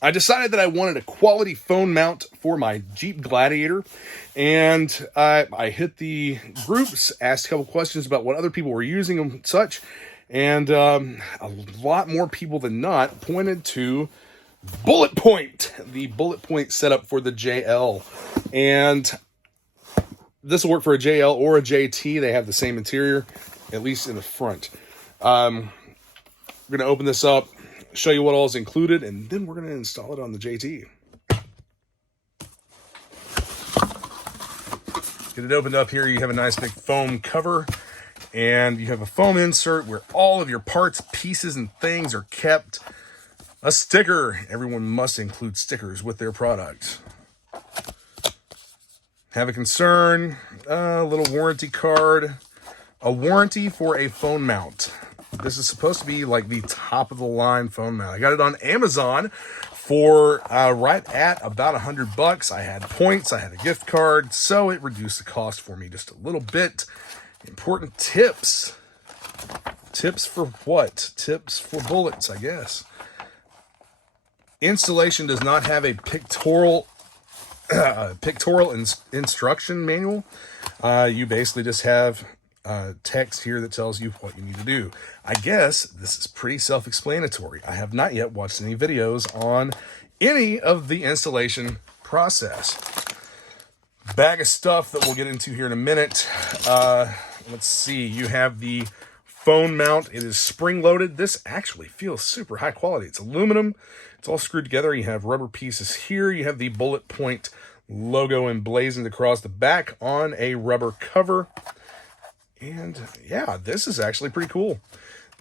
I decided that I wanted a quality phone mount for my Jeep Gladiator, and I hit the groups, asked a couple questions about what other people were using and such, and a lot more people than not pointed to Bullet Point, the Bullet Point setup for the JL, and this will work for a JL or a JT. They have the same interior, at least in the front. We're going to open this up, show you what all is included, and then we're going to install it on the JT. Get it opened up here. You have a nice big foam cover, and you have a foam insert where all of your parts, pieces, and things are kept. A sticker. Everyone must include stickers with their product. Have a concern, a little warranty card, a warranty for a phone mount. This is supposed to be like the top of the line phone mount. I got it on Amazon for right at about $100. I had points, I had a gift card, so it reduced the cost for me just a little bit. Important tips. Tips for what? Tips for bullets, I guess. Installation does not have a pictorial instruction manual. You basically just have text here that tells you what you need to do. I guess this is pretty self-explanatory. I have not yet watched any videos on any of the installation process. Bag of stuff that we'll get into here in a minute. Let's see. You have the phone mount. It is spring-loaded. This actually feels super high quality. It's aluminum. It's all screwed together. You have rubber pieces here. You have the Bullet Point logo emblazoned across the back on a rubber cover. And yeah, this is actually pretty cool.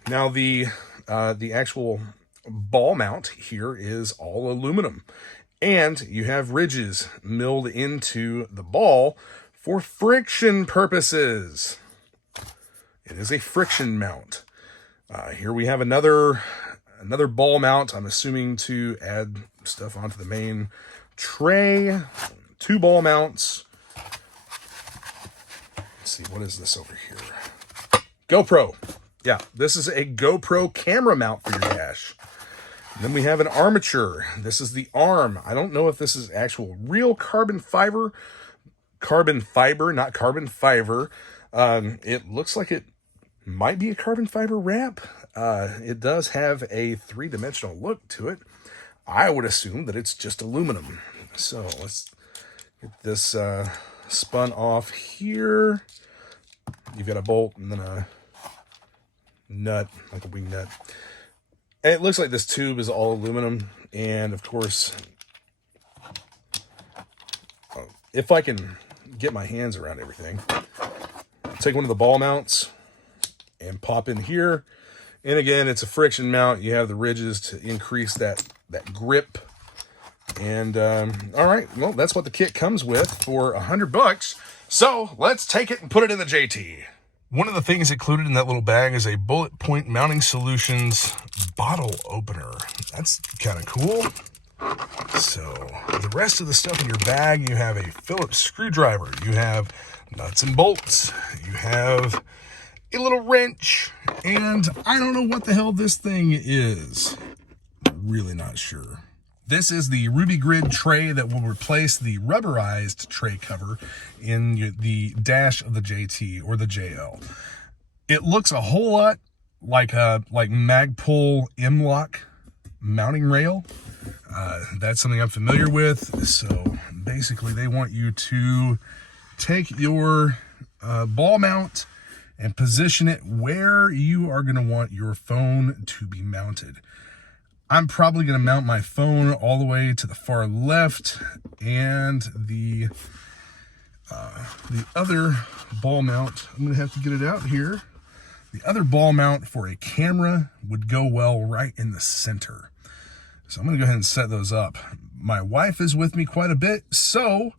Now the actual ball mount here is all aluminum, and you have ridges milled into the ball for friction purposes. It is a friction mount. Here we have another ball mount. I'm assuming to add stuff onto the main tray. 2 ball mounts. Let's see, what is this over here? GoPro. Yeah, this is a GoPro camera mount for your dash. And then we have an armature. This is the arm. I don't know if this is actual real carbon fiber, not carbon fiber. It looks like it might be a carbon fiber wrap. It does have a 3-dimensional look to it. I would assume that it's just aluminum. So let's get this spun off here. You've got a bolt and then a nut, like a wing nut. And it looks like this tube is all aluminum. And of course, if I can get my hands around everything, take one of the ball mounts and pop in here. And again, it's a friction mount. You have the ridges to increase that grip. And all right, well, that's what the kit comes with for $100. So let's take it and put it in the JT. One of the things included in that little bag is a Bullet Point Mounting Solutions bottle opener. That's kind of cool. So the rest of the stuff in your bag, you have a Phillips screwdriver, you have nuts and bolts, you have a little wrench, and I don't know what the hell this thing is. Really not sure. This is the RubiGrid tray that will replace the rubberized tray cover in the dash of the JT or the JL. It looks a whole lot like Magpul M-Lock mounting rail. That's something I'm familiar with. So basically they want you to take your ball mount and position it where you are going to want your phone to be mounted. I'm probably going to mount my phone all the way to the far left, and the other ball mount, I'm going to have to get it out here. The other ball mount for a camera would go well right in the center. So I'm going to go ahead and set those up. My wife is with me quite a bit, so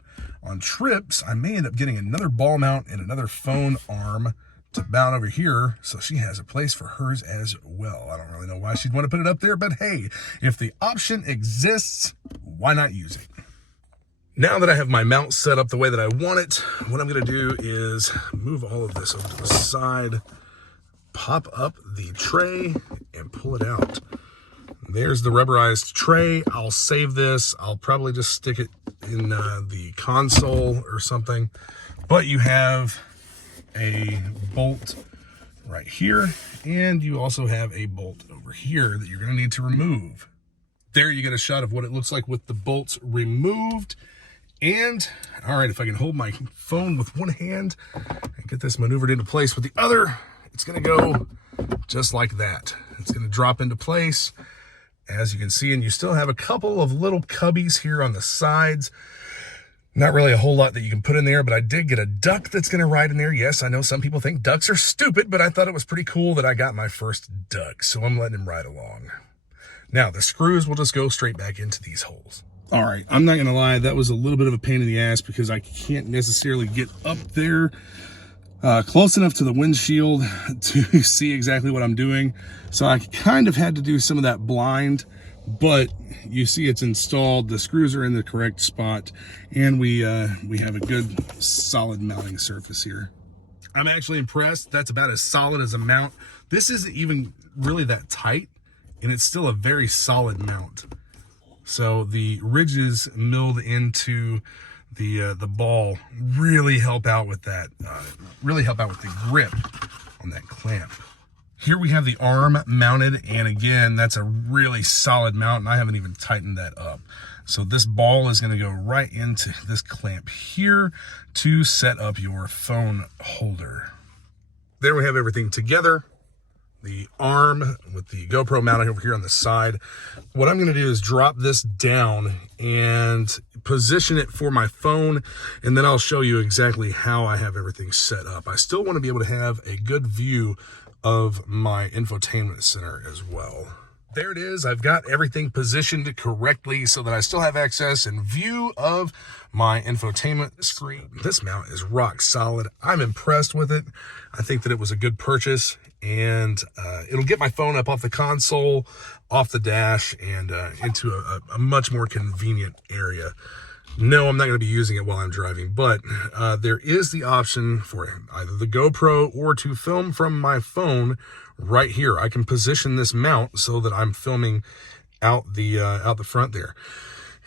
on trips, I may end up getting another ball mount and another phone arm to mount over here, so she has a place for hers as well. I don't really know why she'd want to put it up there, but hey, if the option exists, why not use it? Now that I have my mount set up the way that I want it, what I'm going to do is move all of this over to the side, pop up the tray, and pull it out. there's the rubberized tray. I'll save this. I'll probably just stick it in the console or something. But you have a bolt right here, and you also have a bolt over here that you're going to need to remove. There you get a shot of what it looks like with the bolts removed. And all right, if I can hold my phone with one hand and get this maneuvered into place with the other, it's going to go just like that. It's going to drop into place, as you can see, and you still have a couple of little cubbies here on the sides. Not really a whole lot that you can put in there, but I did get a duck that's going to ride in there. Yes, I know some people think ducks are stupid, but I thought it was pretty cool that I got my first duck, so I'm letting him ride along. Now, the screws will just go straight back into these holes. All right, I'm not going to lie, that was a little bit of a pain in the ass because I can't necessarily get up there close enough to the windshield to see exactly what I'm doing. So I kind of had to do some of that blind, but you see it's installed, the screws are in the correct spot, and we have a good solid mounting surface here. I'm actually impressed. That's about as solid as a mount. This isn't even really that tight, and it's still a very solid mount. So the ridges milled into the ball really help out with that, really help out with the grip on that clamp. Here we have the arm mounted, and again, that's a really solid mount, and I haven't even tightened that up. So this ball is going to go right into this clamp here to set up your phone holder. There we have everything together. The arm with the GoPro mounting over here on the side. What I'm going to do is drop this down and position it for my phone, and then I'll show you exactly how I have everything set up. I still want to be able to have a good view of my infotainment center as well. There it is. I've got everything positioned correctly so that I still have access and view of my infotainment screen. This mount is rock solid. I'm impressed with it. I think that it was a good purchase, and it'll get my phone up off the console, off the dash, and into a much more convenient area. No, I'm not going to be using it while I'm driving, but there is the option for either the GoPro or to film from my phone right here. I can position this mount so that I'm filming out the front there.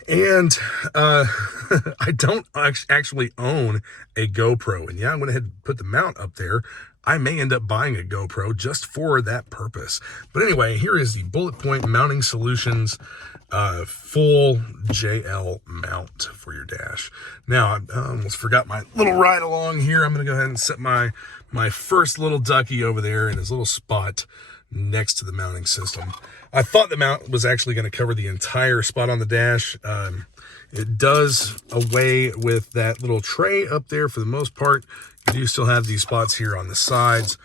And I don't actually own a GoPro, and yeah, I went ahead and put the mount up there. I may end up buying a GoPro just for that purpose. But anyway, here is the Bullet Point Mounting Solutions full JL mount for your dash. Now, I almost forgot my little ride along here. I'm going to go ahead and set my first little ducky over there in his little spot next to the mounting system. I thought the mount was actually going to cover the entire spot on the dash. It does away with that little tray up there for the most part. You do still have these spots here on the sides.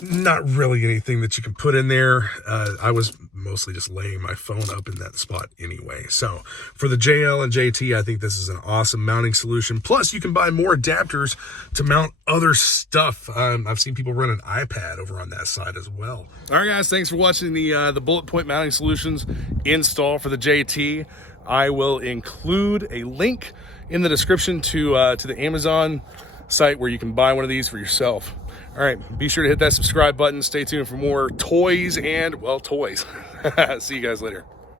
Not really anything that you can put in there. I was mostly just laying my phone up in that spot anyway. So for the JL and JT, I think this is an awesome mounting solution. Plus, you can buy more adapters to mount other stuff. I've seen people run an iPad over on that side as well. All right, guys, thanks for watching the Bullet Point Mounting Solutions install for the JT. I will include a link in the description to the Amazon site where you can buy one of these for yourself. All right, be sure to hit that subscribe button. Stay tuned for more toys and, well, toys. See you guys later.